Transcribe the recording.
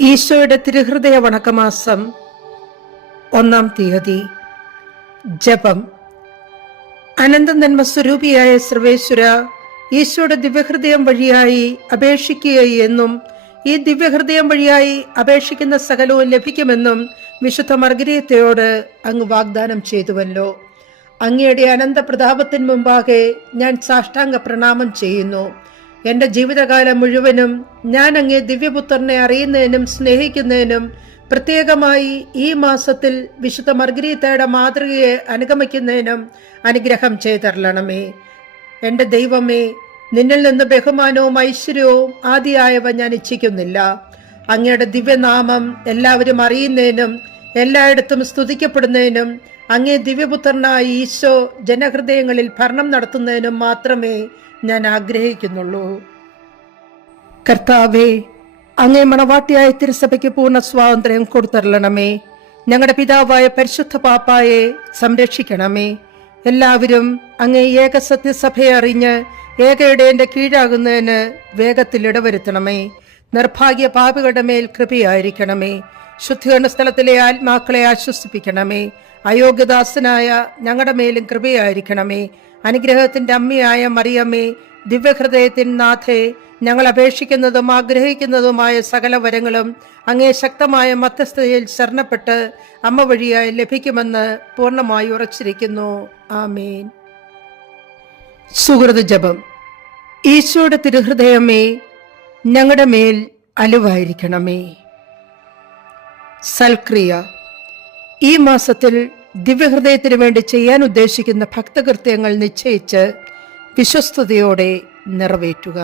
ഈശോയുടെ തിരുഹൃദയ വണക്കമാസം 1-ാം തീയതി. ജപം. അനന്ത നന്മ സ്വരൂപിയായ സർവേശ്വര, ഈശോയുടെ ദിവ്യഹൃദയം വഴിയായി അപേക്ഷിക്കുകയെന്നും ഈ ദിവ്യഹൃദയം വഴിയായി അപേക്ഷിക്കുന്ന സകലവും ലഭിക്കുമെന്നും വിശുദ്ധ മർഗരീത്തയോട് അങ്ങ് വാഗ്ദാനം ചെയ്തുവല്ലോ. അങ്ങയുടെ അനന്ത പ്രതാപത്തിന് മുമ്പാകെ ഞാൻ സാഷ്ടാംഗ പ്രണാമം ചെയ്യുന്നു. എൻ്റെ ജീവിതകാലം മുഴുവനും ഞാൻ അങ്ങേ ദിവ്യപുത്രനെ അറിയുന്നതിനും സ്നേഹിക്കുന്നതിനും പ്രത്യേകമായി ഈ മാസത്തിൽ വിശുദ്ധ മർഗരീത്തയുടെ മാതൃകയെ അനുഗമിക്കുന്നതിനും അനുഗ്രഹം ചെയ്തരളണമേ. എൻ്റെ ദൈവമേ, നിന്നിൽ നിന്ന് ബഹുമാനവും ഐശ്വര്യവും ആദിയായവ ഞാൻ ഇച്ഛിക്കുന്നില്ല. അങ്ങയുടെ ദിവ്യനാമം എല്ലാവരും അറിയുന്നതിനും എല്ലായിടത്തും സ്തുതിക്കപ്പെടുന്നതിനും അങ്ങേ ദിവ്യപുത്രനായ ഈശോ ജനഹൃദയങ്ങളിൽ ഭരണം നടത്തുന്നതിനും മാത്രമേ ഞാൻ ആഗ്രഹിക്കുന്നുള്ളൂ. കർത്താവേ, അങ്ങേ മണവാട്ടിയായ തിരുസഭയ്ക്ക് പൂർണ്ണ സ്വാതന്ത്ര്യം കൊടുത്തരളണമേ. ഞങ്ങളുടെ പിതാവായ പരിശുദ്ധ പാപ്പായെ സംരക്ഷിക്കണമേ. എല്ലാവരും അങ്ങേ ഏക സത്യസഭയെ അറിഞ്ഞ് ഏകയുടെന്റെ കീഴാകുന്നതിന് വേഗത്തിൽ ഇടവരുത്തണമേ. നിർഭാഗ്യ പാപികളുടെ മേൽ കൃപയായിരിക്കണമേ. ശുദ്ധീകരണ സ്ഥലത്തിലെ ആത്മാക്കളെ ആശ്വസിപ്പിക്കണമേ. അയോഗ്യദാസനായ ഞങ്ങളുടെ മേലും കൃപയായിരിക്കണമേ. അനുഗ്രഹത്തിന്റെ അമ്മയായ മറിയമ്മേ, ദിവ്യഹൃദയത്തിൻ നാഥേ, ഞങ്ങൾ അപേക്ഷിക്കുന്നതും ആഗ്രഹിക്കുന്നതുമായ സകല വരങ്ങളും അങ്ങേ ശക്തമായ മധ്യസ്ഥതയിൽ ശരണപ്പെട്ട് അമ്മ വഴിയായി ലഭിക്കുമെന്ന് പൂർണ്ണമായി ഉറച്ചിരിക്കുന്നു. ആമേൻ. സുഹൃത ജപം. ഈശോയുടെ തിരുഹൃദയമേ, ഞങ്ങളുടെ മേൽ അലിവായിരിക്കണമേ. സൽക്രിയ. ഈ മാസത്തിൽ ദിവ്യഹൃദയത്തിനു വേണ്ടി ചെയ്യാൻ ഉദ്ദേശിക്കുന്ന ഭക്തകൃത്യങ്ങൾ നിശ്ചയിച്ച് വിശ്വസ്തയോടെ നിറവേറ്റുക.